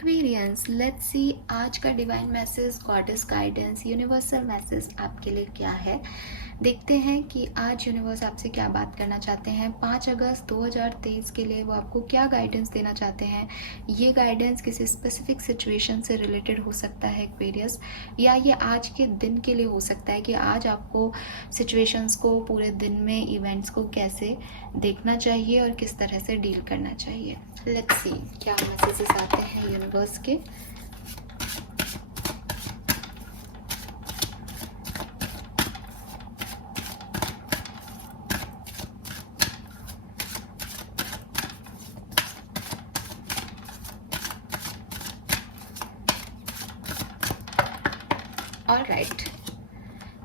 Aquarians, let's see आज का divine message, goddess guidance, universal message आपके लिए क्या है। देखते हैं कि आज यूनिवर्स आपसे क्या बात करना चाहते हैं। 5 अगस्त 2023 के लिए वो आपको क्या गाइडेंस देना चाहते हैं। ये गाइडेंस किसी स्पेसिफिक सिचुएशन से रिलेटेड हो सकता है एक्वेरियस, या ये आज के दिन के लिए हो सकता है कि आज आपको सिचुएशंस को, पूरे दिन में इवेंट्स को कैसे देखना चाहिए और किस तरह से डील करना चाहिए। लेट्स सी क्या मैसेजेस आते हैं यूनिवर्स के। All right,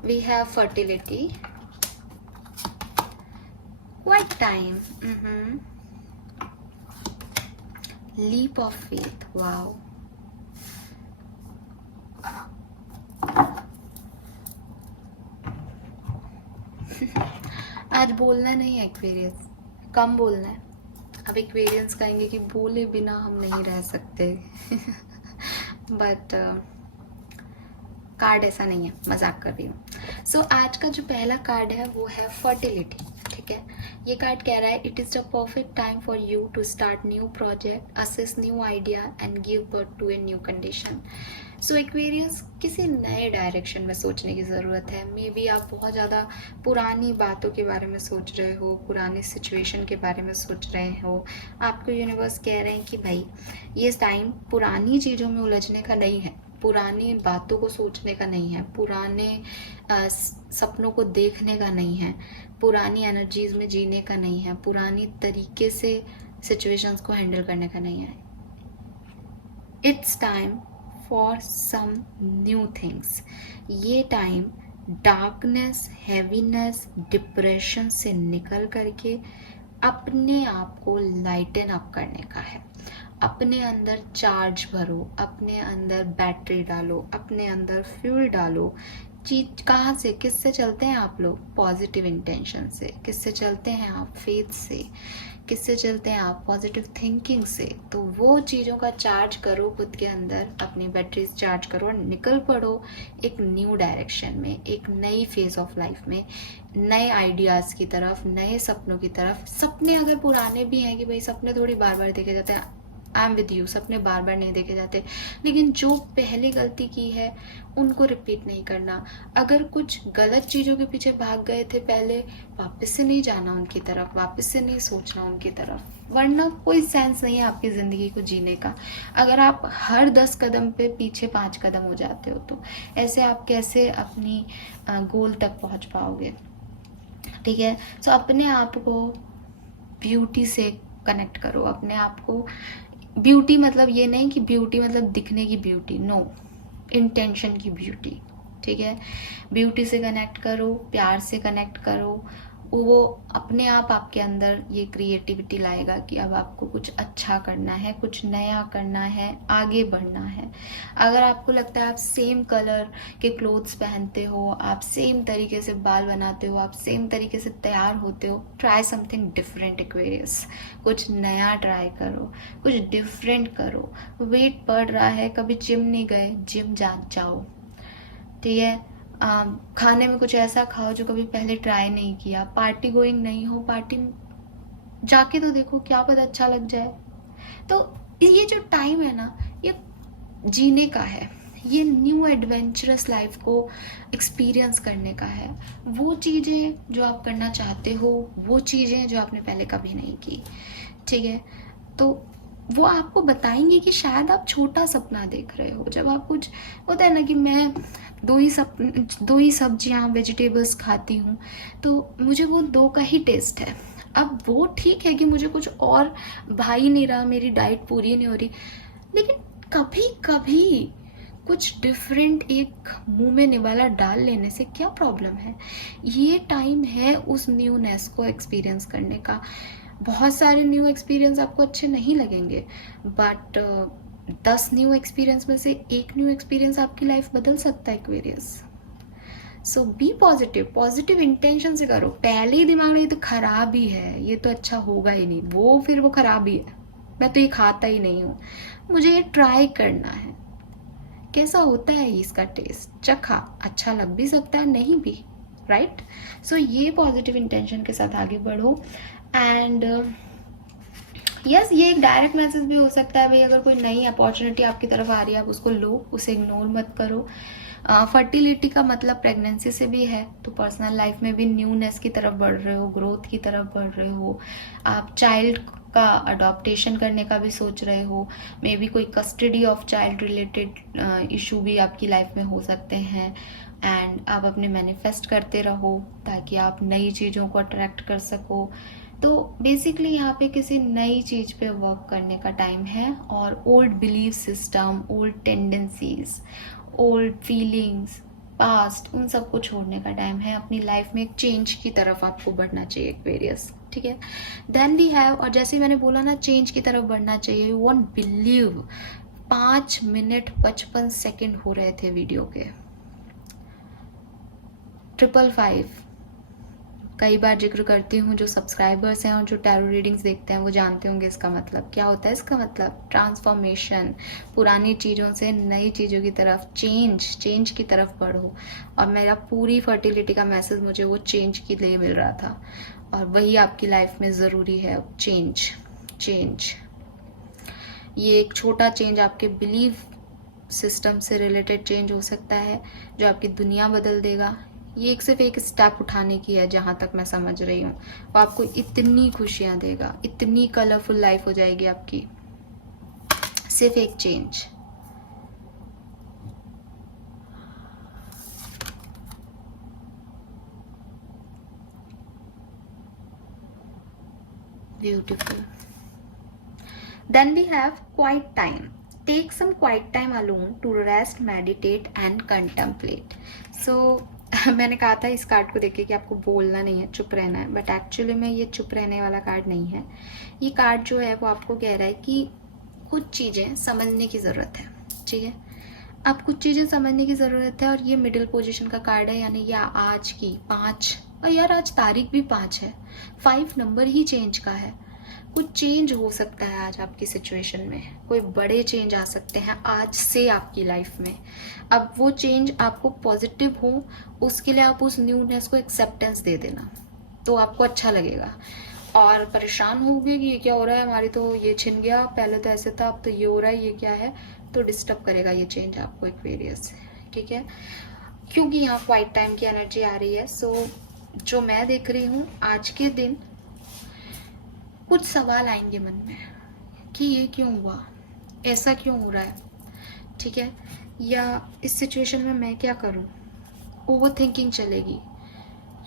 we have fertility, quiet time, leap of faith, wow, आज बोलना नहीं है एक्वेरियस, कम बोलना है। अब एक्वेरियंस कहेंगे कि बोले बिना हम नहीं रह सकते बट कार्ड ऐसा नहीं है, मजाक कर रही हूँ। सो आज का जो पहला कार्ड है वो है फर्टिलिटी। ठीक है, ये कार्ड कह रहा है it is the perfect time for you to start new project, assess new idea and give birth to a new condition. So Aquarians, किसी नए डायरेक्शन में सोचने की ज़रूरत है। मे बी आप बहुत ज़्यादा पुरानी बातों के बारे में सोच रहे हो, पुरानी सिचुएशन के बारे में सोच रहे हो। आपको यूनिवर्स कह रहे हैं कि भाई ये टाइम पुरानी चीज़ों में उलझने का नहीं है, पुरानी बातों को सोचने का नहीं है, पुराने सपनों को देखने का नहीं है, पुरानी एनर्जीज में जीने का नहीं है, पुरानी तरीके से सिचुएशंस को हैंडल करने का नहीं है। It's time for some new things. ये टाइम डार्कनेस, हैवीनेस, डिप्रेशन से निकल करके अपने आप को लाइटन अप करने का है। अपने अंदर चार्ज भरो, अपने अंदर बैटरी डालो, अपने अंदर फ्यूल डालो। चीज कहाँ से, किससे चलते हैं आप लोग? पॉजिटिव इंटेंशन से। किससे चलते हैं आप? फेथ से। किससे चलते हैं आप? पॉजिटिव थिंकिंग से। तो वो चीज़ों का चार्ज करो खुद के अंदर, अपनी बैटरीज चार्ज करो और निकल पड़ो एक न्यू डायरेक्शन में, एक नई फेज ऑफ लाइफ में, नए आइडियाज़ की तरफ, नए सपनों की तरफ। सपने अगर पुराने भी हैं कि भाई सपने थोड़ी बार बार देखे जाते हैं, आई एम विद यू, सपने बार बार नहीं देखे जाते, लेकिन जो पहले गलती की है उनको रिपीट नहीं करना। अगर कुछ गलत चीज़ों के पीछे भाग गए थे पहले, वापस से नहीं जाना उनकी तरफ, वापस से नहीं सोचना उनकी तरफ, वरना कोई सेंस नहीं है आपकी ज़िंदगी को जीने का। अगर आप हर 10 कदम पे पीछे 5 कदम हो जाते हो तो ऐसे आप कैसे अपनी गोल तक पहुंच पाओगे। ठीक है, सो अपने आप को ब्यूटी से कनेक्ट करो। अपने आप को ब्यूटी मतलब ये नहीं कि ब्यूटी मतलब दिखने की ब्यूटी, नो, इंटेंशन की ब्यूटी। ठीक है, ब्यूटी से कनेक्ट करो, प्यार से कनेक्ट करो। वो अपने आप आपके अंदर ये क्रिएटिविटी लाएगा कि अब आपको कुछ अच्छा करना है, कुछ नया करना है, आगे बढ़ना है। अगर आपको लगता है आप सेम कलर के क्लोथ्स पहनते हो, आप सेम तरीके से बाल बनाते हो, आप सेम तरीके से तैयार होते हो, ट्राई समथिंग डिफरेंट एक्वेरियस। कुछ नया ट्राई करो, कुछ डिफरेंट करो। वेट बढ़ रहा है, कभी जिम नहीं गए, जिम जाओ। ठीक है, खाने में कुछ ऐसा खाओ जो कभी पहले ट्राई नहीं किया। पार्टी गोइंग नहीं हो, पार्टी जाके तो देखो, क्या पता अच्छा लग जाए। तो ये जो टाइम है ना, ये जीने का है, ये न्यू एडवेंचरस लाइफ को एक्सपीरियंस करने का है। वो चीज़ें जो आप करना चाहते हो, वो चीज़ें जो आपने पहले कभी नहीं की। ठीक है, तो वो आपको बताएंगे कि शायद आप छोटा सपना देख रहे हो। जब आप कुछ होता है ना कि मैं दो ही सब्जियां, वेजिटेबल्स खाती हूँ, तो मुझे वो 2 का ही टेस्ट है। अब वो ठीक है कि मुझे कुछ और भा ही नहीं रहा, मेरी डाइट पूरी नहीं हो रही, लेकिन कभी कभी कुछ डिफरेंट एक मुंह में निवाला डाल लेने से क्या प्रॉब्लम है। ये टाइम है उस न्यूनेस को एक्सपीरियंस करने का। बहुत सारे न्यू एक्सपीरियंस आपको अच्छे नहीं लगेंगे, बट 10 न्यू एक्सपीरियंस में से एक न्यू एक्सपीरियंस आपकी लाइफ बदल सकता है एक्वेरियस। सो बी पॉजिटिव, पॉजिटिव इंटेंशन से करो। पहले ही दिमाग में ये तो खराब ही है, ये तो अच्छा होगा ही नहीं, वो फिर वो खराब ही है। मैं तो ये खाता ही नहीं हूँ, मुझे ये ट्राई करना है, कैसा होता है इसका टेस्ट, चखा, अच्छा लग भी सकता है नहीं भी, राइट। सो ये पॉजिटिव इंटेंशन के साथ आगे बढ़ो। एंड यस, ये एक डायरेक्ट मैसेज भी हो सकता है भाई, अगर कोई नई अपॉर्चुनिटी आपकी तरफ आ रही है आप उसको लो, उसे इग्नोर मत करो। फर्टिलिटी का मतलब प्रेगनेंसी से भी है, तो पर्सनल लाइफ में भी न्यूनेस की तरफ बढ़ रहे हो, ग्रोथ की तरफ बढ़ रहे हो, आप चाइल्ड का अडॉप्टेशन करने का भी सोच रहे हो, मे बी कोई custody of child related issue भी आपकी लाइफ में हो सकते हैं। एंड आप अपने मैनिफेस्ट करते रहो ताकि आप नई चीज़ों को अट्रैक्ट कर सको। तो बेसिकली यहाँ पे किसी नई चीज़ पे वर्क करने का टाइम है, और old belief system, old tendencies, old feelings, past, उन सब को छोड़ने का टाइम है। अपनी लाइफ में एक चेंज की तरफ आपको बढ़ना चाहिए, एक्वेरियस, ठीक है। देन वी हैव, और जैसे मैंने बोला ना चेंज की तरफ बढ़ना चाहिए, you won't believe 5 minute 55 second हो रहे थे वीडियो के। 555 कई बार जिक्र करती हूँ, जो सब्सक्राइबर्स हैं और जो टैरो रीडिंग्स देखते हैं वो जानते होंगे इसका मतलब क्या होता है। इसका मतलब ट्रांसफॉर्मेशन, पुरानी चीज़ों से नई चीज़ों की तरफ, चेंज की तरफ बढ़ो। और मेरा पूरी फर्टिलिटी का मैसेज मुझे वो चेंज के लिए मिल रहा था, और वही आपकी लाइफ में ज़रूरी है, चेंज। ये एक छोटा चेंज आपके बिलीव सिस्टम से रिलेटेड चेंज हो सकता है जो आपकी दुनिया बदल देगा। ये सिर्फ एक स्टेप उठाने की है, जहाँ तक मैं समझ रही हूँ। वो आपको इतनी खुशियाँ देगा, इतनी कलरफुल लाइफ हो जाएगी आपकी, सिर्फ एक change. Beautiful. Then we have quiet time. Take some quiet time alone to rest, meditate and contemplate. So मैंने कहा था इस कार्ड को देख के कि आपको बोलना नहीं है, चुप रहना है, बट एक्चुअली में ये चुप रहने वाला कार्ड नहीं है। ये कार्ड जो है वो आपको कह रहा है कि कुछ चीज़ें समझने की ज़रूरत है, ठीक है। अब कुछ चीज़ें समझने की ज़रूरत है, और ये मिडिल पोजीशन का कार्ड है, यानी या आज की 5, और यार आज तारीख भी 5 है, 5 नंबर ही चेंज का है। कुछ चेंज हो सकता है आज आपकी सिचुएशन में, कोई बड़े चेंज आ सकते हैं आज से आपकी लाइफ में। अब वो चेंज आपको पॉजिटिव हो, उसके लिए आप उस न्यूनेस को एक्सेप्टेंस दे देना, तो आपको अच्छा लगेगा। और परेशान होगे कि ये क्या हो रहा है, हमारी तो ये छिन गया, पहले तो ऐसे था अब तो ये हो रहा है, ये क्या है, तो डिस्टर्ब करेगा ये चेंज आपको, एक्वेरियस, ठीक है। क्योंकि यहाँ क्वाइट टाइम की एनर्जी आ रही है। सो जो मैं देख रही हूँ आज के दिन, कुछ सवाल आएंगे मन में कि ये क्यों हुआ, ऐसा क्यों हो रहा है, ठीक है, या इस सिचुएशन में मैं क्या करूं। ओवर थिंकिंग चलेगी।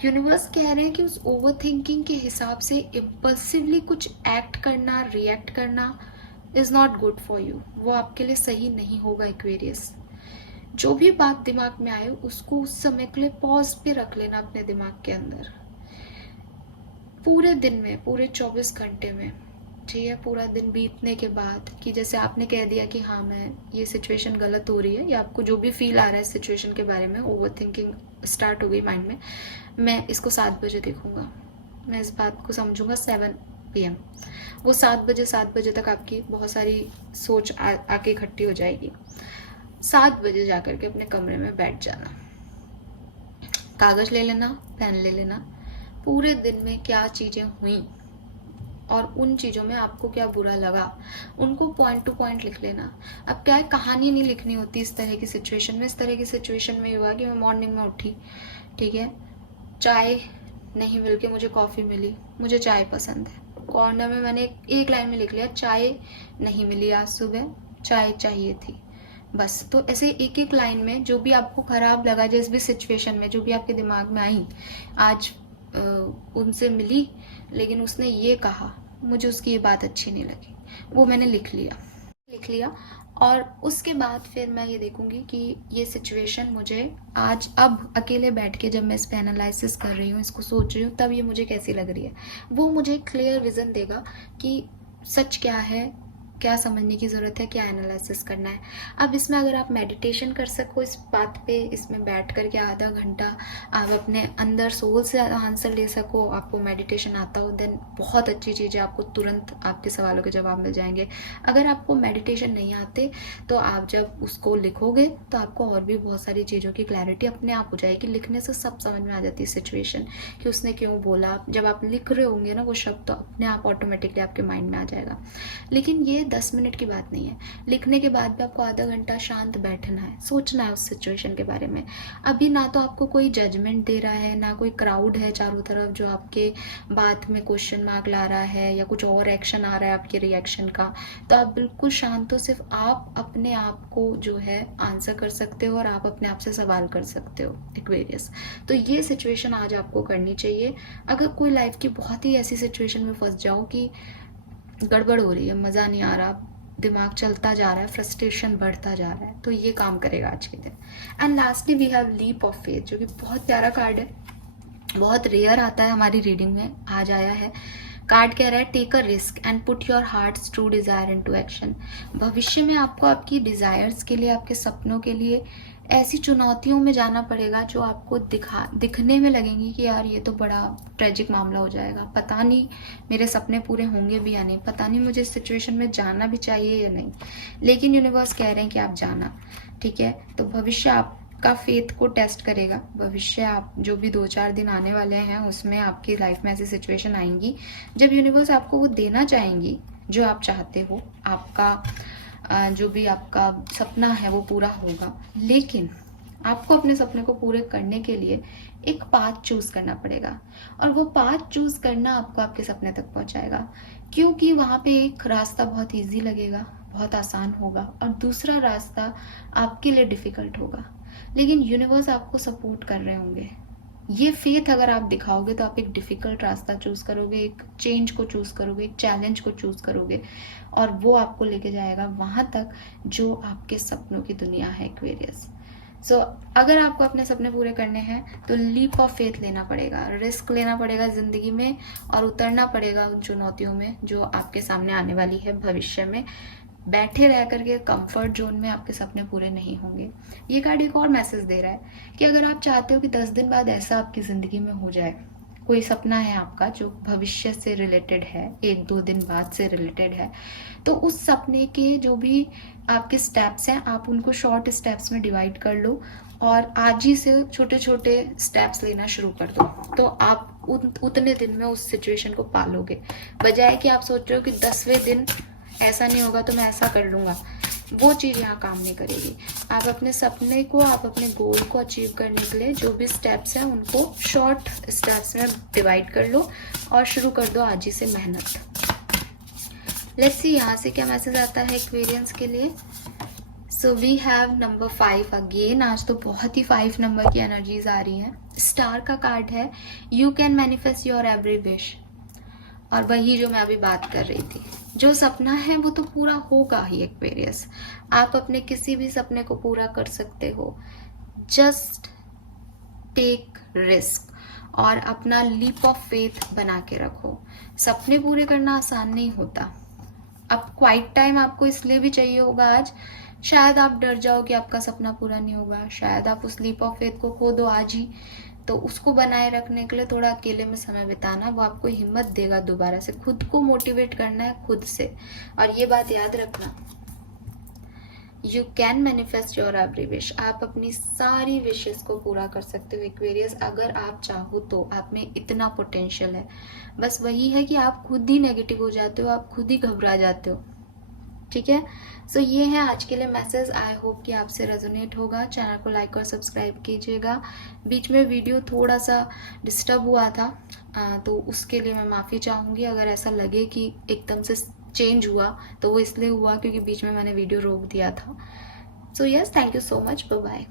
यूनिवर्स कह रहे हैं कि उस ओवर थिंकिंग के हिसाब से इम्पल्सिवली कुछ एक्ट करना, रिएक्ट करना is not good for you, वो आपके लिए सही नहीं होगा, एक्वेरियस। जो भी बात दिमाग में आए उसको उस समय के लिए पॉज पे रख लेना अपने दिमाग के अंदर, पूरे दिन में, पूरे 24 घंटे में, ठीक है। पूरा दिन बीतने के बाद कि जैसे आपने कह दिया कि हाँ मैं ये सिचुएशन गलत हो रही है, या आपको जो भी फील आ रहा है सिचुएशन के बारे में, ओवर थिंकिंग स्टार्ट हो गई माइंड में, मैं इसको 7 बजे देखूंगा, मैं इस बात को समझूंगा 7 PM। वो 7 बजे तक आपकी बहुत सारी सोच आके इकट्ठी हो जाएगी। 7 बजे जा करके अपने कमरे में बैठ जाना, कागज़ ले लेना, पेन ले लेना, पूरे दिन में क्या चीज़ें हुई और उन चीज़ों में आपको क्या बुरा लगा, उनको पॉइंट टू पॉइंट लिख लेना। अब क्या है, कहानी नहीं लिखनी होती इस तरह की सिचुएशन में। इस तरह की सिचुएशन में हुआ कि मैं मॉर्निंग में उठी, ठीक है, चाय नहीं मिल के मुझे कॉफ़ी मिली, मुझे चाय पसंद है, कॉर्नर में मैंने एक लाइन में लिख लिया, चाय नहीं मिली आज सुबह, चाय चाहिए थी, बस। तो ऐसे एक एक लाइन में जो भी आपको ख़राब लगा, जिस भी सिचुएशन में जो भी आपके दिमाग में आई, आज उनसे मिली लेकिन उसने ये कहा, मुझे उसकी ये बात अच्छी नहीं लगी, वो मैंने लिख लिया। और उसके बाद फिर मैं ये देखूंगी कि ये सिचुएशन मुझे आज, अब अकेले बैठ के जब मैं इस पे एनालिसिस कर रही हूँ, इसको सोच रही हूँ, तब ये मुझे कैसी लग रही है। वो मुझे क्लियर विजन देगा कि सच क्या है, क्या समझने की ज़रूरत है, क्या एनालिसिस करना है। अब इसमें अगर आप मेडिटेशन कर सको इस बात पे, इसमें बैठ कर के आधा घंटा आप अपने अंदर सोल से आंसर ले सको, आपको मेडिटेशन आता हो, देन बहुत अच्छी चीज़ है, आपको तुरंत आपके सवालों के जवाब मिल जाएंगे। अगर आपको मेडिटेशन नहीं आते तो आप जब उसको लिखोगे तो आपको और भी बहुत सारी चीज़ों की क्लैरिटी अपने आप हो जाएगी। लिखने से सब समझ में आ जाती है सिचुएशन कि उसने क्यों बोला। जब आप लिख रहे होंगे ना वो शब्द, तो अपने आप ऑटोमेटिकली आपके माइंड में आ जाएगा। लेकिन ये 10 मिनट की बात नहीं है, लिखने के बाद भी आपको आधा घंटा शांत बैठना है, सोचना है उस सिचुएशन के बारे में। अभी ना तो आपको कोई जजमेंट दे रहा है, ना कोई क्राउड है चारों तरफ जो आपके बात में क्वेश्चन मार्क ला रहा है या कुछ और एक्शन आ रहा है आपके रिएक्शन का। तो आप बिल्कुल शांत हो, सिर्फ आप अपने आप को जो है आंसर कर सकते हो और आप अपने आप से सवाल कर सकते हो, एक्वेरियस। तो ये सिचुएशन आज आपको करनी चाहिए। अगर कोई लाइफ की बहुत ही ऐसी सिचुएशन में फंस जाओ कि गड़बड़ हो रही है, मज़ा नहीं आ रहा, दिमाग चलता जा रहा है, फ्रस्ट्रेशन बढ़ता जा रहा है, तो ये काम करेगा आज के दिन। And lastly we have leap of faith, जो कि बहुत प्यारा कार्ड है, बहुत रेयर आता है हमारी रीडिंग में, आज आया है। कार्ड कह रहा है take a risk and put your heart's true desire into action. भविष्य में आपको आपकी डिज़ायर्स के लिए, आपके सपनों के लिए ऐसी चुनौतियों में जाना पड़ेगा जो आपको दिखने में लगेंगी कि यार ये तो बड़ा ट्रेजिक मामला हो जाएगा, पता नहीं मेरे सपने पूरे होंगे भी या नहीं, पता नहीं मुझे इस सिचुएशन में जाना भी चाहिए या नहीं। लेकिन यूनिवर्स कह रहे हैं कि आप जाना, ठीक है। तो भविष्य आपका फेथ को टेस्ट करेगा। भविष्य आप जो भी 2-4 दिन आने वाले हैं उसमें आपकी लाइफ में ऐसी सिचुएशन आएंगी जब यूनिवर्स आपको वो देना चाहेंगी जो आप चाहते हो, आपका जो भी आपका सपना है वो पूरा होगा। लेकिन आपको अपने सपने को पूरे करने के लिए एक पाथ चूज करना पड़ेगा, और वो पाथ चूज करना आपको आपके सपने तक पहुंचाएगा। क्योंकि वहाँ पे एक रास्ता बहुत इजी लगेगा, बहुत आसान होगा, और दूसरा रास्ता आपके लिए डिफिकल्ट होगा, लेकिन यूनिवर्स आपको सपोर्ट कर रहे होंगे। ये फेथ अगर आप दिखाओगे तो आप एक डिफिकल्ट रास्ता चूज करोगे, एक चेंज को चूज करोगे, एक चैलेंज को चूज करोगे, और वो आपको लेके जाएगा वहां तक जो आपके सपनों की दुनिया है, एक्वेरियस। सो अगर आपको अपने सपने पूरे करने हैं तो लीप ऑफ फेथ लेना पड़ेगा, रिस्क लेना पड़ेगा जिंदगी में, और उतरना पड़ेगा उन चुनौतियों में जो आपके सामने आने वाली है भविष्य में। बैठे रह करके कंफर्ट जोन में आपके सपने पूरे नहीं होंगे। ये कार्ड एक और मैसेज दे रहा है कि अगर आप चाहते हो कि 10 दिन बाद ऐसा आपकी ज़िंदगी में हो जाए, कोई सपना है आपका जो भविष्य से रिलेटेड है, 1-2 दिन बाद से रिलेटेड है, तो उस सपने के जो भी आपके स्टेप्स हैं आप उनको शॉर्ट स्टेप्स में डिवाइड कर लो, और आज ही से छोटे छोटे स्टेप्स लेना शुरू कर दो। तो आप उतने दिन में उस सिचुएशन को पालोगे, बजाय कि आप सोच रहे हो कि 10वें दिन ऐसा नहीं होगा तो मैं ऐसा कर लूँगा। वो चीज़ यहाँ काम नहीं करेगी। आप अपने सपने को, आप अपने गोल को अचीव करने के लिए जो भी स्टेप्स हैं उनको शॉर्ट स्टेप्स में डिवाइड कर लो और शुरू कर दो आज ही से मेहनत। लेट्स सी यहाँ से क्या मैसेज आता है एक्वेरियंस के लिए। So we have number 5 again. आज तो बहुत ही 5 नंबर की एनर्जीज आ रही हैं। स्टार का कार्ड है, you can manifest your every wish. और वही जो मैं अभी बात कर रही थी, जो सपना है वो तो पूरा होगा ही एक्वेरियस। आप अपने किसी भी सपने को पूरा कर सकते हो। जस्ट टेक रिस्क और अपना लीप ऑफ फेथ बना के रखो। सपने पूरे करना आसान नहीं होता। अब क्वाइट टाइम आपको इसलिए भी चाहिए होगा आज, शायद आप डर जाओ कि आपका सपना पूरा नहीं होगा, शायद आप उस लीप ऑफ फेथ को खो दो आज ही। तो उसको बनाए रखने के लिए थोड़ा अकेले में समय बिताना वो आपको हिम्मत देगा दोबारा से। खुद को मोटिवेट करना है खुद से। और ये बात याद रखना, you can manifest your every wish. आप अपनी सारी विशेस को पूरा कर सकते हो एक्वेरियस, अगर आप चाहो तो। आप में इतना पोटेंशियल है, बस वही है कि आप खुद ही नेगेटिव हो जाते हो, आप खुद ही घबरा जाते हो। ठीक है, सो ये है आज के लिए मैसेज। आई होप कि आपसे रेजोनेट होगा। चैनल को लाइक और सब्सक्राइब कीजिएगा। बीच में वीडियो थोड़ा सा डिस्टर्ब हुआ था, तो उसके लिए मैं माफ़ी चाहूँगी। अगर ऐसा लगे कि एकदम से चेंज हुआ तो वो इसलिए हुआ क्योंकि बीच में मैंने वीडियो रोक दिया था। So yes, thank you so much, bye bye.